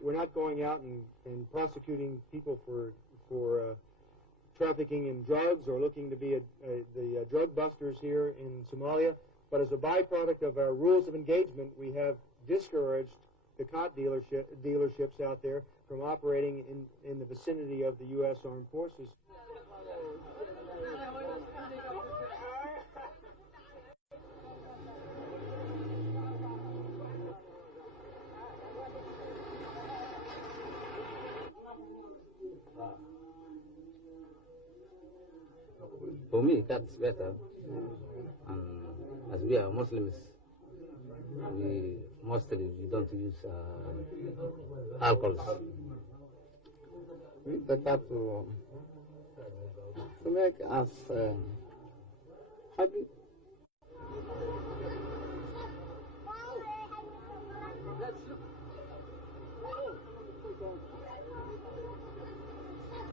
We're not going out and prosecuting people for trafficking in drugs or looking to be the drug busters here in Somalia, but as a byproduct of our rules of engagement, we have discouraged the cot dealerships out there from operating in the vicinity of the U.S. Armed Forces. For me, that's better. And as we are Muslims, we don't use alcohols. It's better to make us happy.